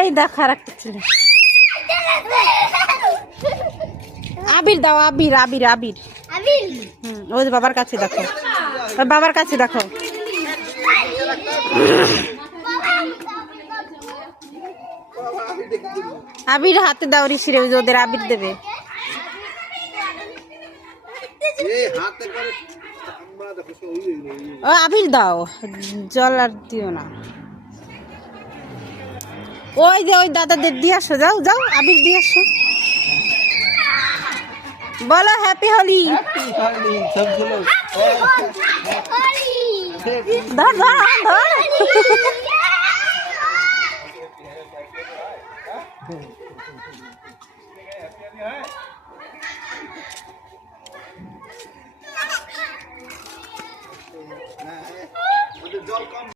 এই দেখো আর একটা ছেলে। আবির দাও, আবির আবির আবির। ওই যে বাবার কাছে দেখো, ওই বাবার কাছে দেখো। আবির হাতে দাও ঋষিরে, ওই যে ওদের আবির দেবে। ও আবির দাও, জল আর দিও না। ওই যে ওই দাদাদের দিয়ে আসো, যাও যাও আবির দিয়ে আসো। বলো হ্যাপি হোলি। ধর ধর ধর।